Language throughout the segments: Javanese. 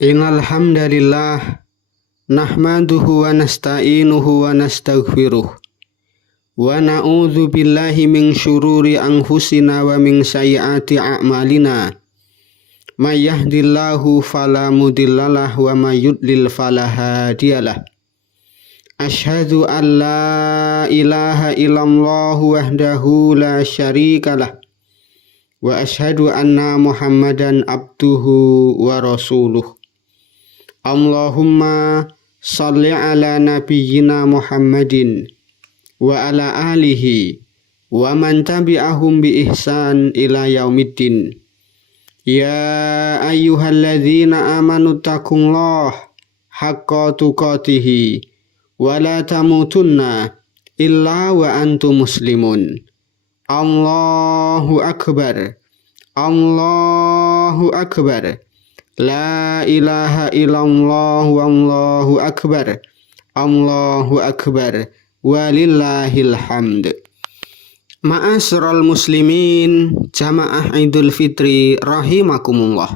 Innal hamdalillah nahmaduhu wa nasta'inuhu wa nastaghfiruh wa na'udzu billahi min syururi anfusina wa min sayyiati a'malina. May yahdihillahu fala mudhillalah wa may yudlil fala hadiyalah. Asyhadu an la ilaha illallah wahdahu la syarikalah wa asyhadu anna Muhammadan abduhu wa rasuluh. Allahumma sholli ala nabiyyina Muhammadin wa ala alihi wa man tabi'ahum bi ihsan ila yaumiddin. Ya ayyuhalladzina amanu taqullaha haqqa tuqatih wa la tamutunna illa wa antum muslimun. Allahu akbar, Allahu akbar. La ilaha illallah wallahu akbar, Allahu akbar, walillahil hamd. Ma'asyiral muslimin, jamaah Idul Fitri rahimakumullah.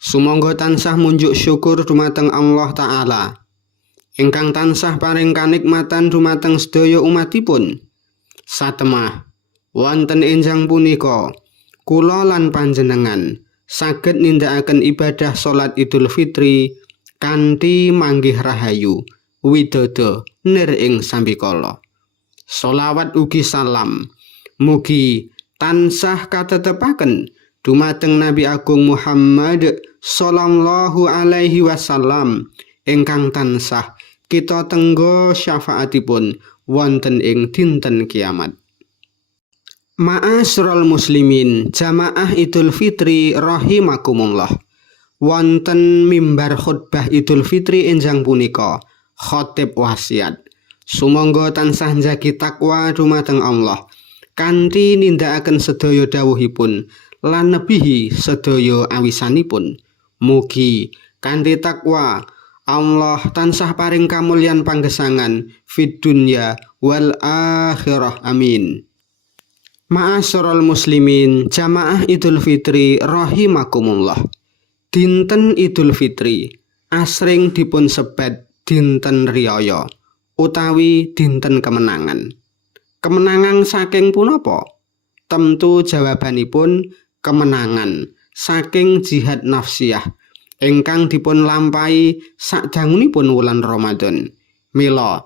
Sumangga tansah munjuk syukur dumateng Allah Ta'ala ingkang tansah paring kanikmatan dumateng sedaya umatipun. Satemah wonten enjang punika kula lan panjenengan saged nindakaken ibadah salat Idul Fitri kanthi manggih rahayu widada nir ing sambikala. Sholawat ugi salam mugi tansah katetepaken dumateng Nabi Agung Muhammad sallallahu alaihi wasallam ingkang tansah kita tenggo syafaatipun wonten ing dinten kiamat. Ma'asyiral muslimin, jamaah Idul Fitri rahimakumullah. Wonten mimbar khutbah Idul Fitri enjang punika khatib wasiat sumangga tansah njagi takwa dumateng Allah kanthi nindakaken sedaya dawuhipun lan nebihi sedaya awisanipun. Mugi kanthi takwa Allah tansah paring kamulyan panggesangan fid dunya wal akhirah, amin. Ma'asyiral muslimin, jamaah Idul Fitri rahimakumullah. Dinten Idul Fitri asring dipun sebat dinten riyaya utawi dinten kemenangan. Kemenangan saking punapa? Tentu jawabanipun kemenangan saking jihad nafsiyah ingkang dipun lampahi sadangunipun wulan Ramadan. Mila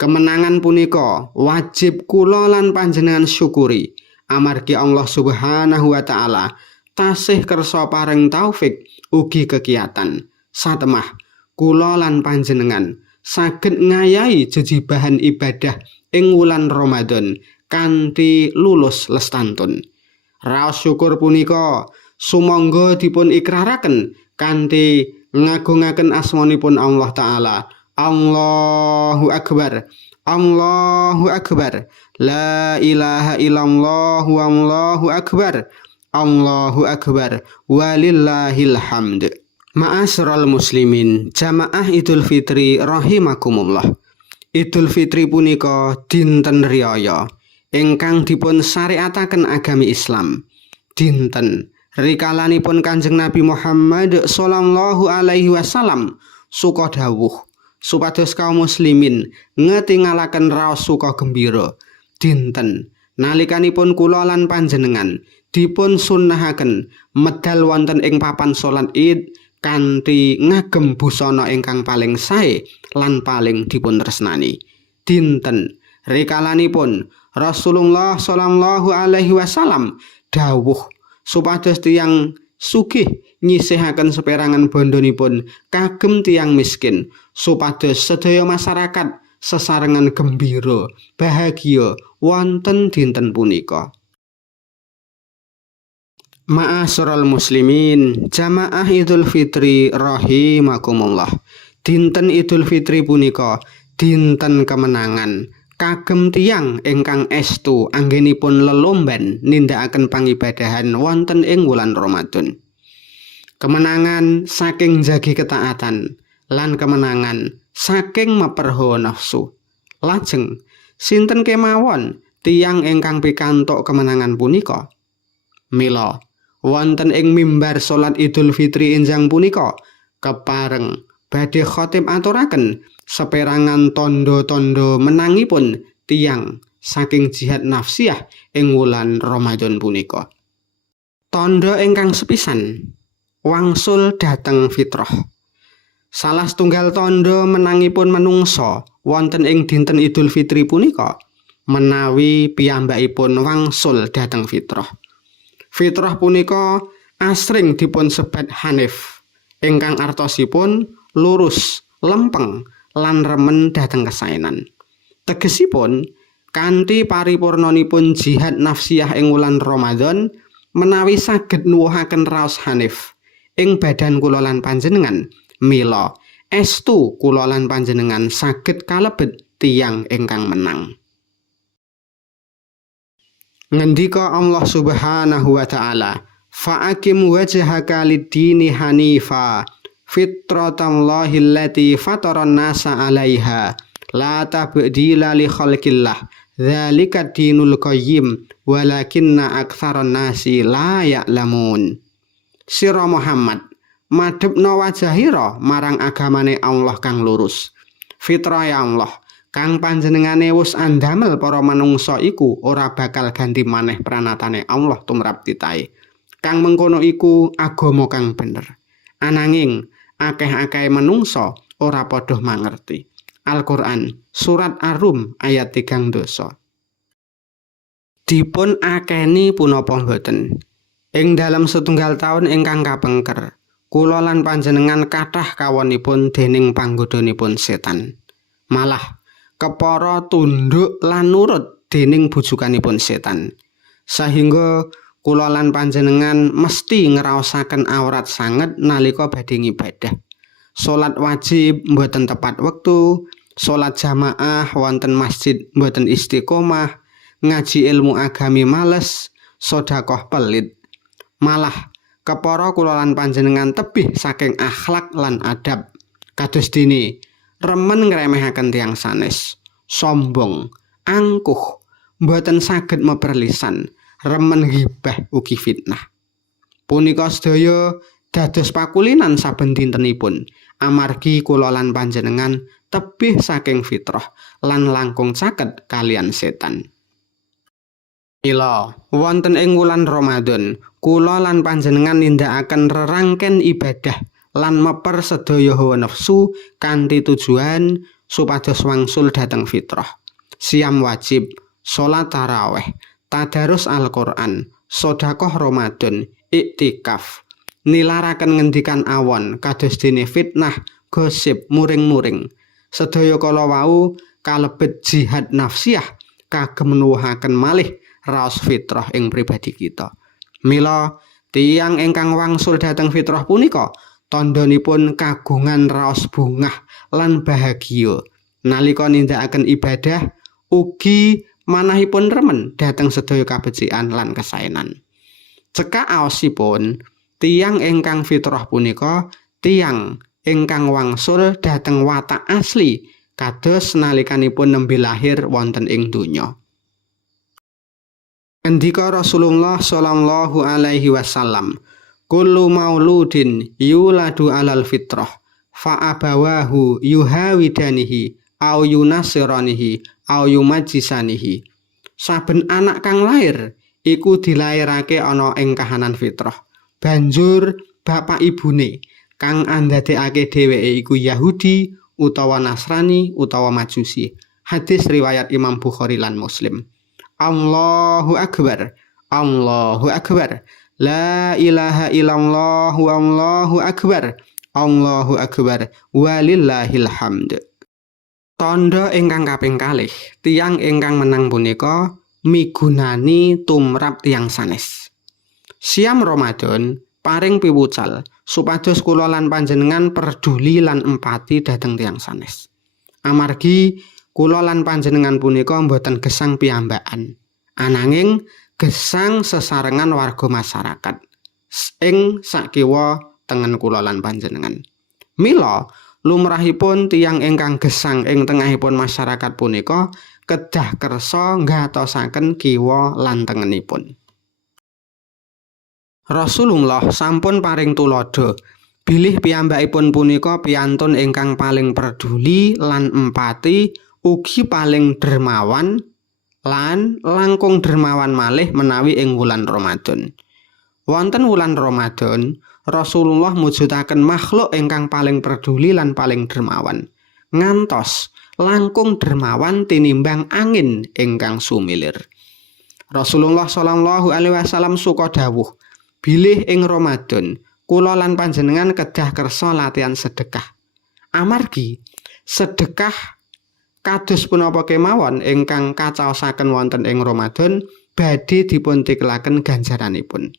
kemenangan punika wajib kula lan panjenengan syukuri amargi Allah Subhanahu wa taala tasih kersa paring taufik ugi kegiatan. Satemah kula lan panjenengan saged ngayahi jejibahan ibadah ing wulan Ramadan kanthi lulus lestantun. Raos syukur punika sumangga dipun ikraraken kanthi ngagungaken asmanipun Allah taala. Allahu akbar, Allahu akbar. La ilaha illallah wallahu akbar, Allahu akbar, walillahil hamd. Ma'asyiral muslimin, jamaah Idul Fitri rahimakumullah. Idul Fitri punika dinten riyaya ingkang dipun syariataken agami Islam. Dinten rikalanipun Kanjeng Nabi Muhammad sallallahu alaihi wasallam suka dawuh supados kaum muslimin ngetingalaken raos suka gembira. Dinten nalikanipun kula lan panjenengan dipun sunnahaken medal wonten ing papan salat Id kanthi ngagem busana ingkang paling sae lan paling dipun tresnani. Dinten rikalanipun Rasulullah sallallahu alaihi wasallam dawuh supados tiyang sugih nyisihaken seperangan bondonipun kagem tiyang miskin supados sedaya masyarakat sesarengan gembira bahagia wonten dinten punika. Ma'asyiral muslimin, jamaah Idul Fitri rahimakumullah. Dinten Idul Fitri punika dinten kemenangan kagem tiyang ingkang estu anggenipun lelomban nindakaken pangibadahan wonten ing wulan Ramadan. Kemenangan saking jagi ketaatan lan kemenangan saking meperho nafsu. Lajeng sinten kemawon tiyang ingkang pikantuk kemenangan punika? Mila wonten ing mimbar salat Idul Fitri enjang punika Kepareng badhe khatib aturaken saperangan tondo-tondo menangipun tiyang saking jihad nafsiyah ing wulan Ramadan punika. Tondo ingkang sepisan wangsul dhateng fitrah. Salah setunggal tondo menangipun menungsa wonten ing dinten Idul Fitri punika menawi piyambakipun wangsul dhateng fitrah. Fitrah punika asring dipun sebat hanif, ingkang artosipun lurus, lempeng, lan remen dhateng kesaenan. Tegesipun kanthi paripurnanipun jihad nafsiyah ing wulan Ramadan menawi saged nuwuhaken raos hanif ing badan kula lan panjenengan, mila estu kula lan panjenengan saged kalebet tiyang ingkang menang. Ngendika Allah Subhanahu wa taala, fa'akim wajhaka lid-dini hanifa fitratallahi allati fataran nasa 'alaiha la tabdila li khalqillah dzalika dinul qayyim walakinna aktsaran nasi la ya'lamun. Sira Muhammad madhepna wajahira marang agamane Allah kang lurus. Fitrah Allah kang panjenengane wis andamel para manungsa iku ora bakal ganti maneh pranatane Allah tumrap titahe. Kang mengkono iku agama kang bener. Ananging akeh-akeh manungsa ora padha mangerti. Al-Qur'an surat Ar-Rum ayat 3 dosa. Dipun akeni punapa mboten? Ing dalam setunggal taun ingkang kapengker, kula lan panjenengan kathah kawonipun dening panggodhanipun setan. Malah kepara tunduk lan nurut dening bujukanipun setan. Sahingga kula lan panjenengan mesti ngraosaken awrat sanget nalika badhe ngibadah. Salat wajib mboten tepat wektu, salat jamaah wonten masjid mboten istiqomah, ngaji ilmu agami males, sedekah pelit. Malah kepara kula lan panjenengan tebih saking akhlak lan adab. Kados dene remen ngremehaken tiyang sanes, sombong, angkuh, mboten saged meperlisan, remen ghibah ugi fitnah. Punika sedaya dados pakulinan saben dintenipun amargi kula lan panjenengan tebih saking fitrah lan langkung caket kalian setan. Mila wonten ing wulan Ramadan kula lan panjenengan nindakaken rerangken ibadah lan meper sedaya hawa nafsu kanthi tujuan supados wangsul dhateng fitrah. Siam wajib, salat tarawih, tadarus Al-Qur'an, sedekah Ramadan, iktikaf, nilaraken ngendikan awon kados dene fitnah, gosip, muring-muring. Sedaya kala wau kalebet jihad nafsiyah kagem nuwuhaken malih raos fitrah ing pribadi kita. Mila tiyang ingkang wangsul dhateng fitrah punika tandhanipun kagungan raos bungah lan bahagia nalika nindakaken ibadah ugi manahipun remen dhateng sedaya kabecikan lan kesaenan. Cekak aosipun tiyang ingkang fitrah punika tiyang ingkang wangsul dhateng watak asli kados nalikanipun nembe lahir wonten ing donya. Ngendika Rasulullah sallallahu alaihi wasallam, kullu mauludin yuladu alal fitrah fa abawahu yuhawidanihi au yunasiranihi au yumajjisanihi. Saben anak kang lair iku dilairake ana ing kahanan fitrah. Banjur bapak ibune kang andadekake dheweke iku Yahudi utawa Nasrani utawa Majusi. Hadis riwayat Imam Bukhari lan Muslim. Allahu akbar, Allahu akbar. La ilaha illallah wallahu akbar, Allahu akbar, walillahil hamd. Tanda ingkang kaping kalih, tiyang ingkang menang punika migunani tumrap tiyang sanes. Siam Ramadan paring piwucal supados kula lan panjenengan peduli lan empati dhateng tiyang sanes. Amargi kula lan panjenengan punika mboten gesang piyambakan, ananging gesang sesarengan warga masyarakat ing sakiwa tengen kula lan panjenengan. Mila lumrahipun tiyang ingkang gesang ing tengahipun masyarakat punika kedah kersa ngatosaken kiwa lan tengenipun. Rasulullah sampun paring tulodo Bilih piyambakipun punika piyantun ingkang paling peduli lan empati, ugi paling dermawan lan langkung dermawan malih menawi ing wulan Ramadan. Wonten wulan Ramadan, Rasulullah mujudaken makhluk ingkang paling peduli lan paling dermawan. Ngantos langkung dermawan tinimbang angin ingkang sumilir. Rasulullah sallallahu alaihi wasallam suka dawuh, bilih ing Ramadan kula lan panjenengan kedah kersa latihan sedekah. Amargi sedekah kados punapa kemawon ingkang kacaosaken wonten ing Ramadan badhe dipuntikelaken ganjaranipun.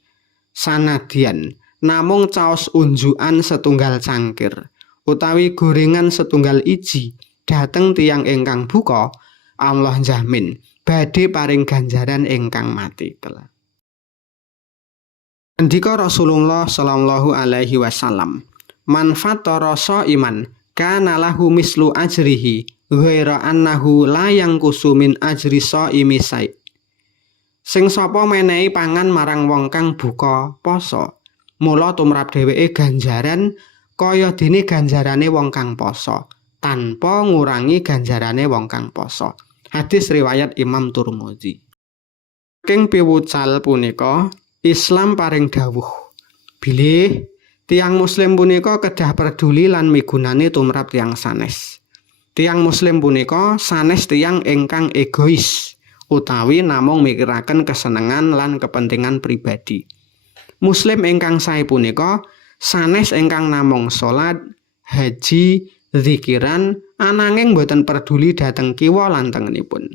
Sanadyan namung caos unjukan setunggal cangkir utawi gorengan setunggal iji dhateng tiyang ingkang buka, Allah jamin badhe paring ganjaran ingkang matikel. Andika Rasulullah sallallahu alaihi wasallam, man fatara iman kana lahu mislu ajrihi ghaira annahu la yanqusu min ajri shaimi sai. Sing sapa menehi pangan marang wong kang buka poso, mula tumrap dheweke ganjaran kaya dene ganjarane wong kang poso, tanpa ngurangi ganjarane wong kang poso. Hadis riwayat Imam Tirmidzi. King piwucal punika Islam paring dawuh, bilih tiyang muslim punika kedah peduli lan migunani tumrap tiyang sanes. Tiyang muslim punika sanes tiyang ingkang egois utawi namung mikiraken kesenengan lan kepentingan pribadi. Muslim ingkang sae punika sanes ingkang namung salat, haji, zikiran ananging boten peduli dhateng kiwa lan tengenipun.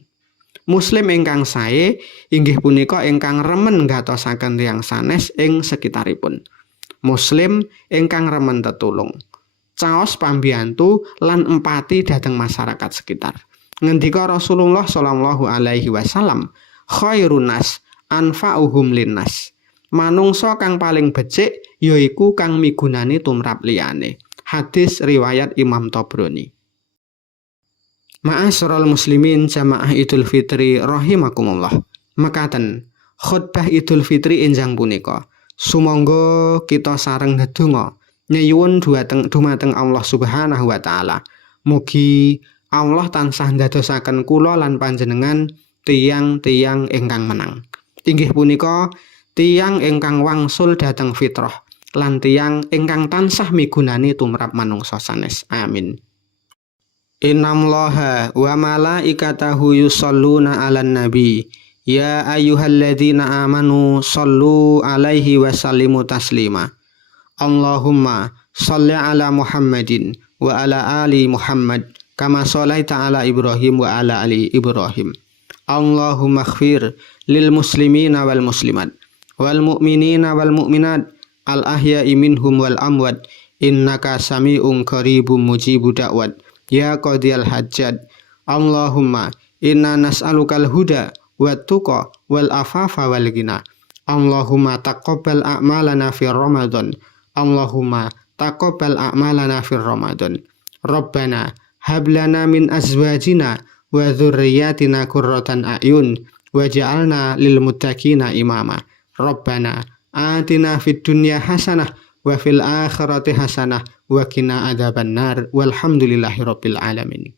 Muslim ingkang sae inggih punika ingkang remen ngatosaken tiyang sanes ing sekitaripun. Muslim ingkang remen tetulung, caos pambiyantu lan empati dhateng masyarakat sekitar. Ngendika Rasulullah sallallahu alaihi wasallam, khairun nas anfa'uhum linnas. Manungsa kang paling becik yaiku kang migunani tumrap liyane. Hadis riwayat Imam Tabrani. Ma'asyiral muslimin jamaah Idul Fitri rahimakumullah. Mekaten khutbah Idul Fitri enjang punika. Sumangga kita sareng ndedonga nyuwun dumateng Allah Subhanahu wa taala. Mugi Allah tansah ndadosaken kula lan panjenengan tiyang-tiyang ingkang menang. Inggih punika tiyang ingkang wangsul dhateng fitrah lan tiyang ingkang tansah migunani tumrap manungsa sanes. Amin. Innallaha wa malaikatahu yusholluna 'alan nabi ya ayyuhalladzina amanu shollu 'alaihi wa sallimu taslima. Allahumma sholli 'ala Muhammadin wa 'ala ali Muhammad kama shallaita 'ala Ibrahim wa 'ala ali Ibrahim. Allahumma ighfir lil muslimina wal muslimat wal mu'minina wal mu'minat al ahya'i minhum wal amwat innaka sami'un qaribun mujibud da'wat. Ya qadiyal hajjat. Allahumma inna nas'alukal huda wat tuqa wal afafa wal ghina. Allahumma taqabbal a'malana fi Ramadan. Allahumma taqabbal a'malana fi Ramadan. Rabbana hab lana min azwajina wa dzurriyyatina qurratan a'yun waj'alna lil muttaqina imama. Rabbana atina fid dunya hasanah wa fil akhirati hasanah wa qina adzabannar walhamdulillahirabbil alamin.